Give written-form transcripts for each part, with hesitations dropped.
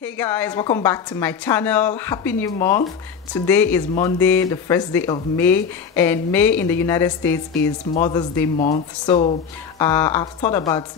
Hey guys, welcome back to my channel. Happy new month. Today is Monday, the first day of May, and May in the United States is Mother's Day month. So I've thought about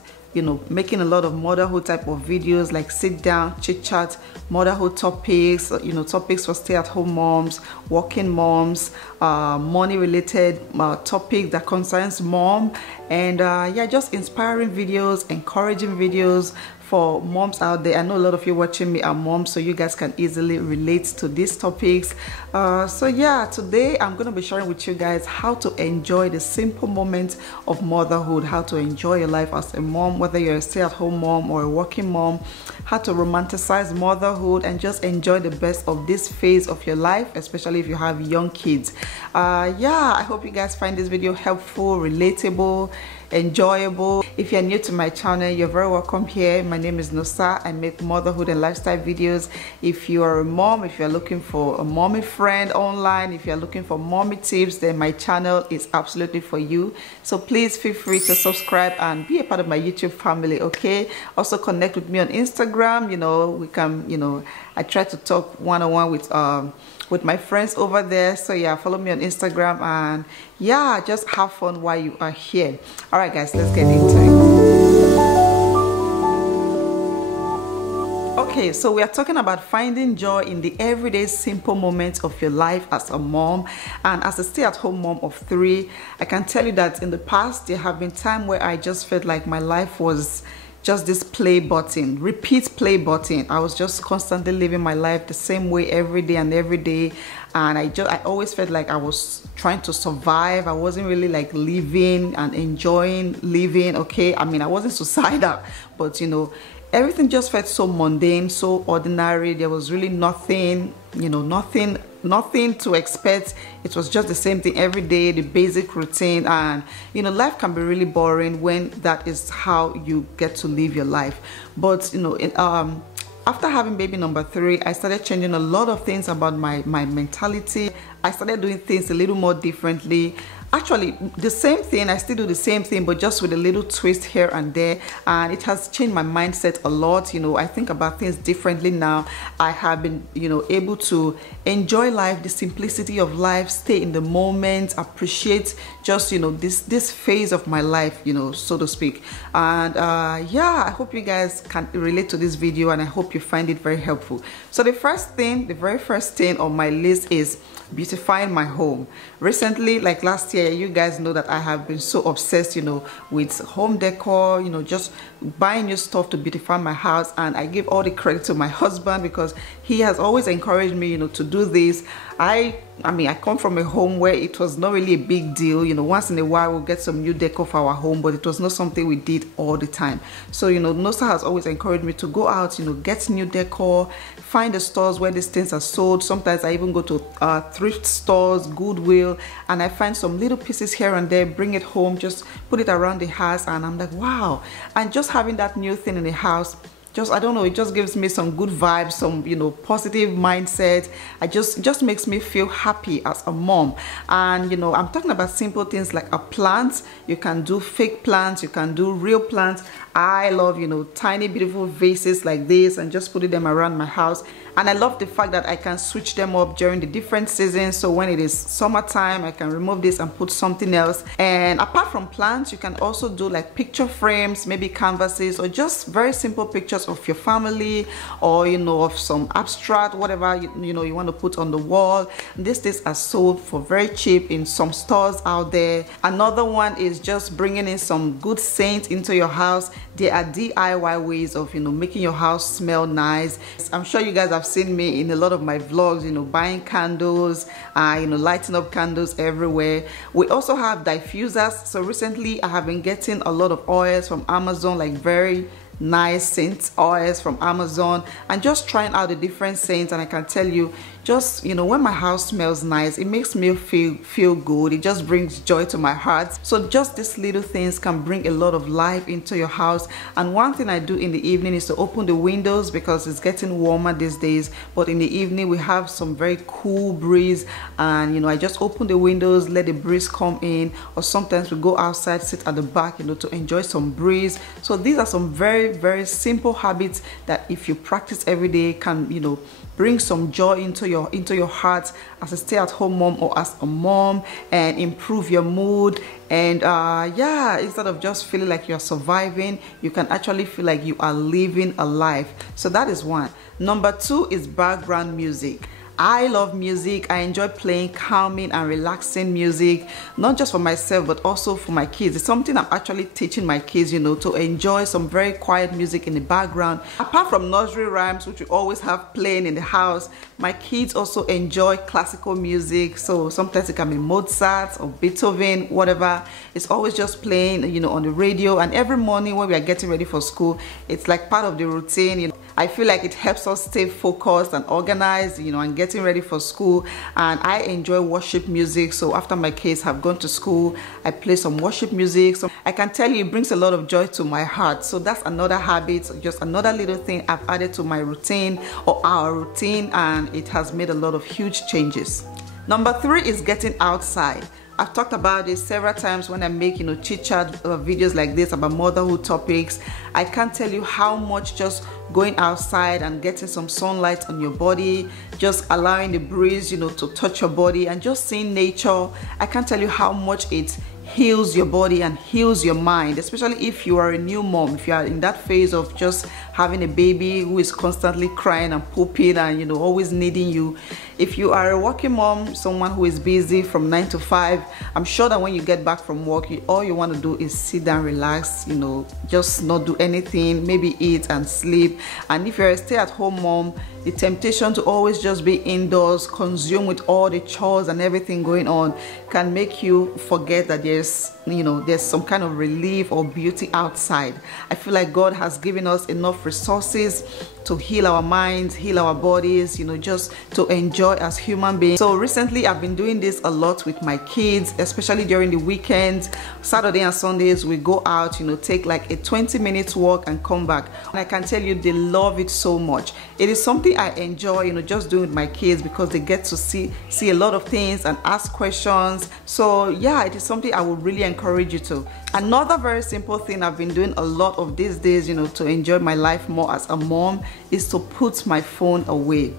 making a lot of motherhood type of videos, like sit down chit chat motherhood topics, topics for stay-at-home moms, working moms, money related topics that concerns mom, and yeah, just inspiring videos, encouraging videos for moms out there. I know a lot of you watching me are moms, so you guys can easily relate to these topics. So yeah, today I'm going to be sharing with you guys how to enjoy the simple moments of motherhood, how to enjoy your life as a mom, whether you're a stay-at-home mom or a working mom, how to romanticize motherhood and just enjoy the best of this phase of your life, especially if you have young kids. Yeah, I hope you guys find this video helpful, relatable, enjoyable. If you're new to my channel, you're very welcome here. My name is Nosa. I make motherhood and lifestyle videos. If you are a mom, if you're looking for a mommy friend online, if you're looking for mommy tips, then my channel is absolutely for you. So please feel free to subscribe and be a part of my YouTube family, okay? Also connect with me on Instagram. We can, I try to talk one-on-one with my friends over there. So yeah, follow me on Instagram, and yeah, just have fun while you are here. All right guys, let's get into it. Okay, so we are talking about finding joy in the everyday simple moments of your life as a mom. And as a stay-at-home mom of 3, I can tell you that in the past there have been times where I just felt like my life was just this play button, repeat play button. I was just constantly living my life the same way every day and every day, and I always felt like I was trying to survive. I wasn't really like living and enjoying living, okay? I mean, I wasn't suicidal, but everything just felt so mundane, so ordinary. There was really nothing, nothing to expect. It was just the same thing every day, the basic routine. And life can be really boring when that is how you get to live your life. But after having baby number 3, I started changing a lot of things about my mentality. I started doing things a little more differently. Actually, the same thing, I still do the same thing, but just with a little twist here and there, and it has changed my mindset a lot. I think about things differently now. I have been, able to enjoy life, the simplicity of life, stay in the moment, appreciate just, this phase of my life, so to speak. And yeah, I hope you guys can relate to this video, and I hope you find it very helpful. So the very first thing on my list is beautifying my home. Recently, like last year, you guys know that I have been so obsessed, with home decor, just buying new stuff to beautify my house. And I give all the credit to my husband because he has always encouraged me, to do this. I mean, I come from a home where it was not really a big deal. Once in a while we'll get some new decor for our home, but it was not something we did all the time. So, Nosa has always encouraged me to go out, get new decor, find the stores where these things are sold. Sometimes I even go to thrift stores, Goodwill, and I find some little pieces here and there, bring it home, just put it around the house, and I'm like, wow. And just having that new thing in the house, I don't know, it just gives me some good vibes, some positive mindset. It just makes me feel happy as a mom. And I'm talking about simple things like a plant. You can do fake plants, you can do real plants. I love tiny beautiful vases like this, and just putting them around my house. And I love the fact that I can switch them up during the different seasons. So when it is summertime, I can remove this and put something else. And apart from plants, you can also do like picture frames, maybe canvases, or just very simple pictures of your family, or of some abstract, whatever you want to put on the wall. And these things are sold for very cheap in some stores out there. Another one is just bringing in some good scents into your house. There are DIY ways of making your house smell nice. I'm sure you guys have seen me in a lot of my vlogs, buying candles, lighting up candles everywhere. We also have diffusers. So recently I have been getting a lot of oils from Amazon, like very nice scent oils from Amazon, and just trying out the different scents. And I can tell you, just when my house smells nice, it makes me feel good. It just brings joy to my heart. So just these little things can bring a lot of life into your house. And one thing I do in the evening is to open the windows, because it's getting warmer these days, but in the evening we have some very cool breeze, and I just open the windows, let the breeze come in. Or sometimes we go outside, sit at the back, to enjoy some breeze. So these are some very very simple habits that if you practice every day can, you know, bring some joy into your heart as a stay-at-home mom or as a mom, and improve your mood. And yeah, instead of just feeling like you're surviving, you can actually feel like you are living a life. So that is one. Number two is background music. I love music. I enjoy playing calming and relaxing music, not just for myself but also for my kids. It's something I'm actually teaching my kids, you know, to enjoy some very quiet music in the background. Apart from nursery rhymes, which we always have playing in the house, my kids also enjoy classical music. So sometimes it can be Mozart or Beethoven, whatever. It's always just playing, you know, on the radio. And every morning when we are getting ready for school, it's like part of the routine, you know. I feel like it helps us stay focused and organized, you know, and getting ready for school. And I enjoy worship music. So after my kids have gone to school, I play some worship music. So I can tell you it brings a lot of joy to my heart. So that's another habit, just another little thing I've added to my routine or our routine, and it has made a lot of huge changes. Number three is getting outside. I've talked about this several times when I make, you know, chit-chat videos like this about motherhood topics. I can't tell you how much just going outside and getting some sunlight on your body, just allowing the breeze, you know, to touch your body and just seeing nature. I can't tell you how much it heals your body and heals your mind, especially if you are a new mom, if you are in that phase of just having a baby who is constantly crying and pooping and, you know, always needing you. If you are a working mom, someone who is busy from 9 to 5, I'm sure that when you get back from work, all you want to do is sit down, relax, you know, just not do anything, maybe eat and sleep. And if you're a stay-at-home mom, the temptation to always just be indoors, consumed with all the chores and everything going on, can make you forget that there's, you know, there's some kind of relief or beauty outside. I feel like God has given us enough resources to heal our minds, heal our bodies, you know, just to enjoy as human beings. So recently I've been doing this a lot with my kids, especially during the weekends. Saturday and Sundays we go out, you know, take like a 20-minute walk and come back. And I can tell you they love it so much. It is something I enjoy, you know, just doing with my kids because they get to see a lot of things and ask questions. So yeah, it is something I would really encourage you to. Another very simple thing I've been doing a lot of these days, you know, to enjoy my life more as a mom, is to put my phone away.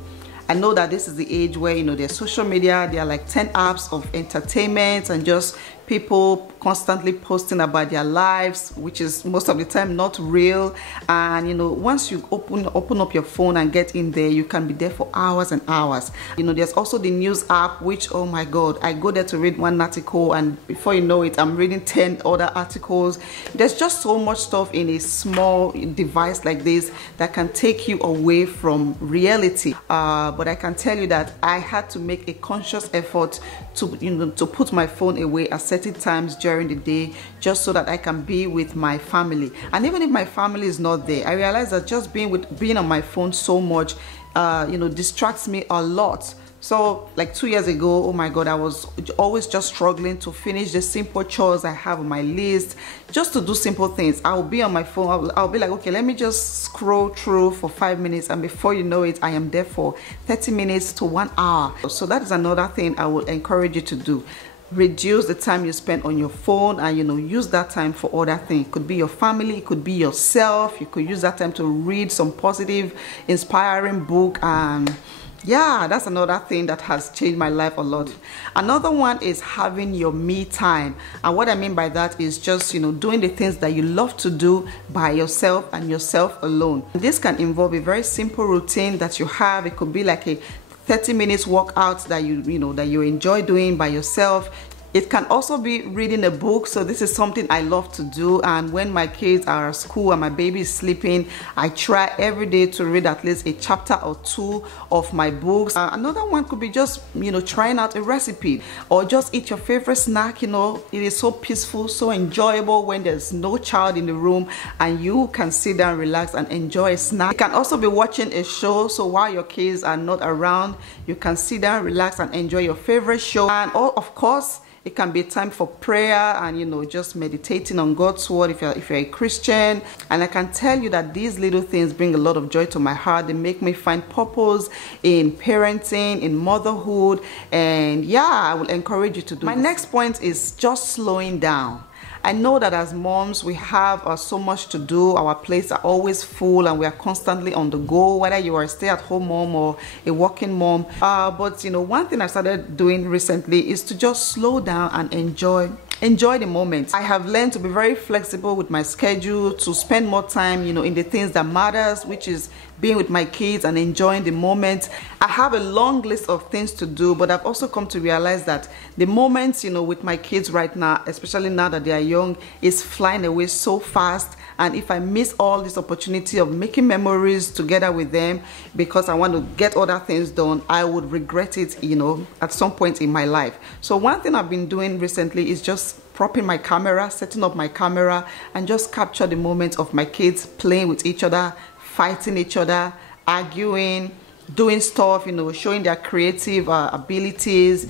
I know that this is the age where, you know, there's social media, there are like 10 apps of entertainment and just people constantly posting about their lives, which is most of the time not real. And you know, once you open up your phone and get in there, you can be there for hours and hours. You know, there's also the news app, which, oh my God, I go there to read one article and before you know it, I'm reading 10 other articles. There's just so much stuff in a small device like this that can take you away from reality. But I can tell you that I had to make a conscious effort to, you know, to put my phone away at certain times during the day, just so that I can be with my family. And even if my family is not there, I realize that just being on my phone so much, you know, distracts me a lot. So like 2 years ago, oh my God, I was always just struggling to finish the simple chores I have on my list, just to do simple things. I'll be on my phone, I'll be like, okay, let me just scroll through for 5 minutes, and before you know it, I am there for 30 minutes to 1 hour. So that is another thing I would encourage you to do. Reduce the time you spend on your phone and, you know, use that time for other things. It could be your family, it could be yourself. You could use that time to read some positive, inspiring book. And yeah, that's another thing that has changed my life a lot. Another one is having your me time. And what I mean by that is just, you know, doing the things that you love to do by yourself and yourself alone. This can involve a very simple routine that you have. It could be like a 30 minutes workout that you enjoy doing by yourself. It can also be reading a book. So this is something I love to do, and when my kids are at school and my baby is sleeping, I try every day to read at least a chapter or two of my books. Another one could be just, you know, trying out a recipe or just eat your favorite snack. You know, it is so peaceful, so enjoyable when there's no child in the room and you can sit down, relax and enjoy a snack. You can also be watching a show, so while your kids are not around, you can sit down, relax and enjoy your favorite show. And of course, it can be time for prayer and, you know, just meditating on God's word if you're a Christian. And I can tell you that these little things bring a lot of joy to my heart. They make me find purpose in parenting, in motherhood. And yeah, I will encourage you to do My next point is just slowing down. I know that as moms, we have so much to do. Our plates are always full and we are constantly on the go, whether you are a stay-at-home mom or a working mom. But you know, one thing I started doing recently is to just slow down and enjoy the moment. I have learned to be very flexible with my schedule, to spend more time, you know, in the things that matters, which is being with my kids and enjoying the moment. I have a long list of things to do, but I've also come to realize that the moments, you know, with my kids right now, especially now that they are young, is flying away so fast. And if I miss all this opportunity of making memories together with them because I want to get other things done, I would regret it, you know, at some point in my life. So one thing I've been doing recently is just propping my camera, setting up my camera, and just capture the moments of my kids playing with each other, fighting each other, arguing, doing stuff, you know, showing their creative abilities,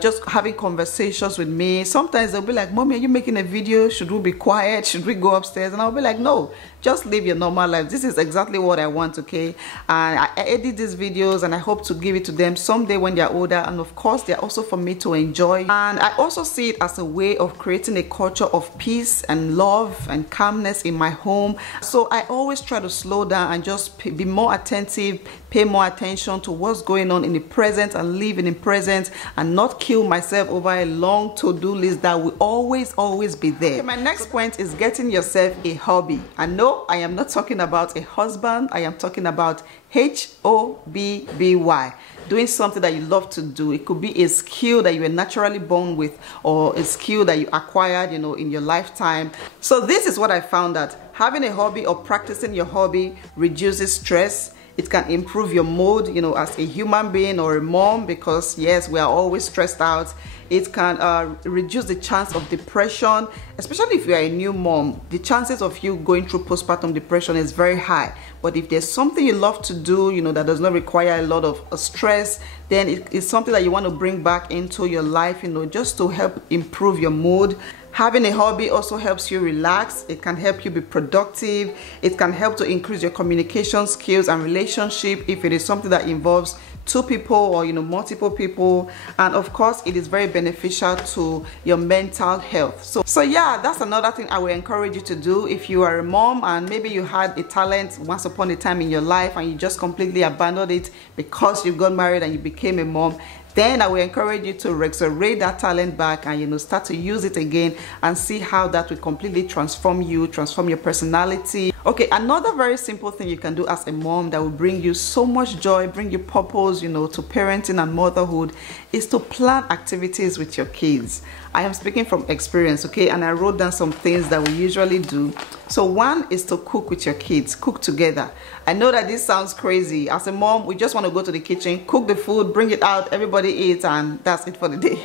just having conversations with me. Sometimes they'll be like, "Mommy, are you making a video? Should we be quiet? Should we go upstairs?" And I'll be like, "No, just live your normal life. This is exactly what I want, okay?" And I edit these videos and I hope to give it to them someday when they're older. And of course, they're also for me to enjoy. And I also see it as a way of creating a culture of peace and love and calmness in my home. So I always try to slow down and just be more attentive, pay more attention to what's going on in the present and live in the present, and not kill myself over a long to-do list that will always be there. Okay, my next point is getting yourself a hobby. I know I am not talking about a husband. I am talking about HOBBY. Doing something that you love to do. It could be a skill that you were naturally born with, or a skill that you acquired, you know, in your lifetime. So this is what I found, that having a hobby or practicing your hobby reduces stress. It can improve your mood, you know, as a human being or a mom, because yes, we are always stressed out. It can reduce the chance of depression, especially if you are a new mom. The chances of you going through postpartum depression is very high. But if there's something you love to do, you know, that does not require a lot of stress, then it's something that you want to bring back into your life, you know, just to help improve your mood. Having a hobby also helps you relax. It can help you be productive. It can help to increase your communication skills and relationship if it is something that involves two people or, you know, multiple people. And of course, it is very beneficial to your mental health. So yeah, that's another thing I will encourage you to do. If you are a mom and maybe you had a talent once upon a time in your life and you just completely abandoned it because you got married and you became a mom, then I will encourage you to resurrect that talent back and, you know, start to use it again and see how that will completely transform you, transform your personality. Okay, another very simple thing you can do as a mom that will bring you so much joy, bring you purpose, you know, to parenting and motherhood, is to plan activities with your kids. I am speaking from experience, okay, and I wrote down some things that we usually do. So one is to cook with your kids, cook together. I know that this sounds crazy. As a mom, we just want to go to the kitchen, cook the food, bring it out, everybody eats, and that's it for the day.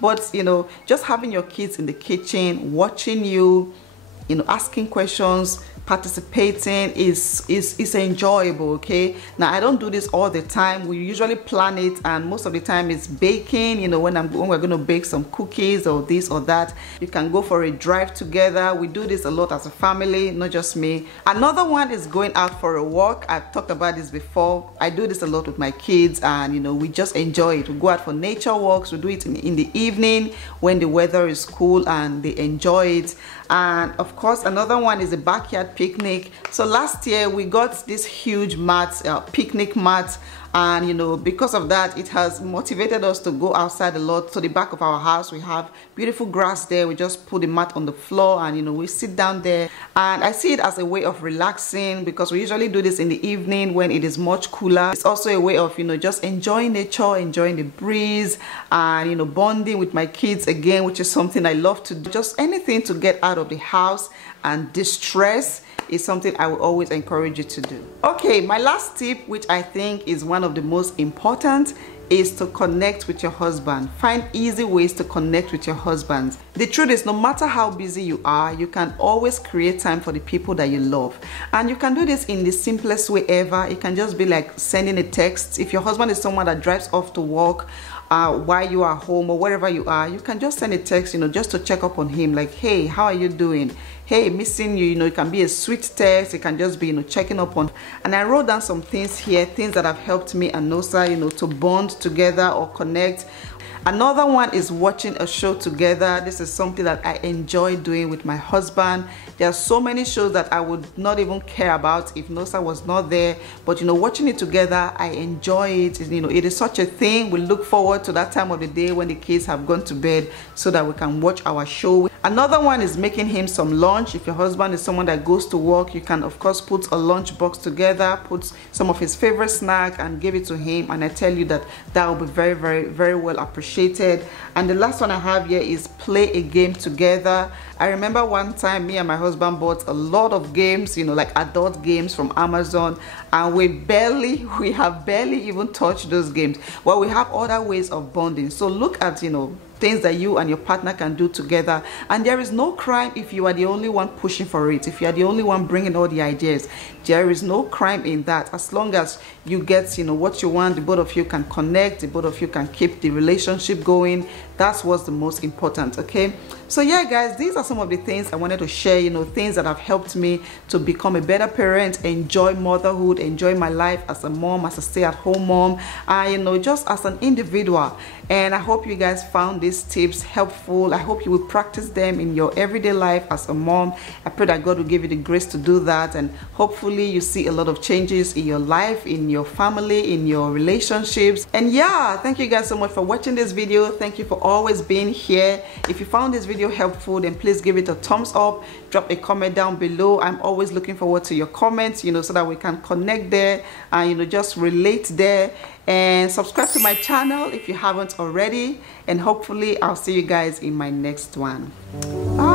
But, you know, just having your kids in the kitchen, watching you, you know, asking questions, participating is enjoyable, okay? Now, I don't do this all the time. We usually plan it, and most of the time it's baking, you know, when we're going to bake some cookies or this or that. You can go for a drive together. We do this a lot as a family, not just me. Another one is going out for a walk. I've talked about this before. I do this a lot with my kids, and, you know, we just enjoy it. We go out for nature walks. We do it in the evening when the weather is cool and they enjoy it. And of course, another one is a backyard picnic. So last year we got this huge mat, picnic mat, and, you know, because of that, it has motivated us to go outside a lot. So the back of our house, we have beautiful grass there. We just put the mat on the floor and, you know, we sit down there, and I see it as a way of relaxing, because we usually do this in the evening when it is much cooler. It's also a way of, you know, just enjoying nature, enjoying the breeze, and, you know, bonding with my kids again, which is something I love to do. Just anything to get out of the house and distress is something I will always encourage you to do. Okay, my last tip, which I think is one of the most important, is to connect with your husband. Find easy ways to connect with your husband. The truth is, no matter how busy you are, you can always create time for the people that you love. And you can do this in the simplest way ever. It can just be like sending a text. If your husband is someone that drives off to work while you are home or wherever you are, you can just send a text, you know, just to check up on him, like, hey, how are you doing? Hey, missing you. You know, it can be a sweet text. It can just be, you know, checking up on. And I wrote down some things here, things that have helped me and Nosa, you know, to bond together or connect. Another one is watching a show together. This is something that I enjoy doing with my husband. There are so many shows that I would not even care about if Nosa was not there, but watching it together, I enjoy it. It is such a thing. We look forward to that time of the day when the kids have gone to bed so that we can watch our show. Another one is making him some lunch. If your husband is someone that goes to work, you can of course put a lunch box together, put some of his favorite snack and give it to him, and I tell you that will be very, very, very well appreciated. And the last one I have here is play a game together. I remember one time me and my husband bought a lot of games, like adult games from Amazon, and we have barely even touched those games. Well, we have other ways of bonding. So look at things that you and your partner can do together, and there is no crime if you are the only one pushing for it, if you are the only one bringing all the ideas. There is no crime in that, as long as you get what you want. The both of you can connect, the both of you can keep the relationship going. That's what's the most important. Okay, so yeah guys, these are some of the things I wanted to share, things that have helped me to become a better parent, enjoy motherhood, enjoy my life as a mom, as a stay-at-home mom, just as an individual. And I hope you guys found these tips helpful. I hope you will practice them in your everyday life as a mom. I pray that God will give you the grace to do that, and hopefully you see a lot of changes in your life, in your family, in your relationships. And yeah, thank you guys so much for watching this video. Thank you for always being here. If you found this video helpful, then please give it a thumbs up, drop a comment down below. I'm always looking forward to your comments, so that we can connect there and just relate there. And subscribe to my channel if you haven't already, and hopefully I'll see you guys in my next one. Bye.